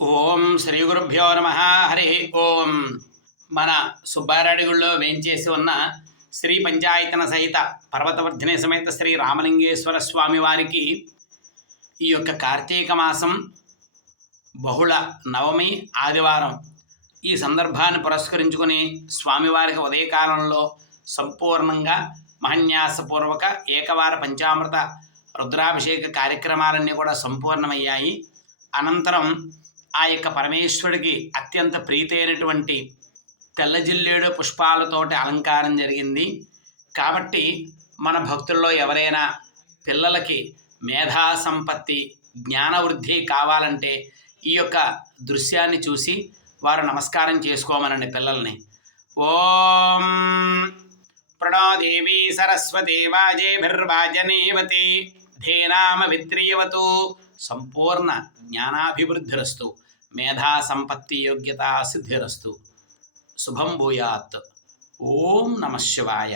ఓం శ్రీ గురుభ్యో నమ. హరి ఓం. మన సుబ్బారాడిగుళ్ళో వేంచేసి ఉన్న శ్రీ పంచాయతన సహిత పర్వతవర్ధిని సమేత శ్రీ రామలింగేశ్వర స్వామి వారికి ఈ యొక్క కార్తీక మాసం బహుళ నవమి ఆదివారం ఈ సందర్భాన్ని పురస్కరించుకొని స్వామివారికి ఉదయకాలంలో సంపూర్ణంగా మహన్యాసపూర్వక ఏకవార పంచామృత రుద్రాభిషేక కార్యక్రమాలన్నీ కూడా సంపూర్ణమయ్యాయి. అనంతరం ఆ యొక్క పరమేశ్వరుడికి అత్యంత ప్రీతైనటువంటి తెల్ల జిల్లేడు పుష్పాలతోటి అలంకారం జరిగింది. కాబట్టి మన భక్తుల్లో ఎవరైనా పిల్లలకి మేధా సంపత్తి జ్ఞానవృద్ధి కావాలంటే ఈ యొక్క దృశ్యాన్ని చూసి వారు నమస్కారం చేసుకోమనండి పిల్లల్ని. ఓం ప్రణోదేవి సరస్వతి వాజేభిర్వాజనేవతి ధేనామ విత్రియవతు. సంపూర్ణ జ్ఞానాభివృద్ధిరస్తు, మేధా సంపత్తి యోగ్యతా సిద్ధిరస్తు. శుభం భూయాత్. ఓం నమః శివాయ.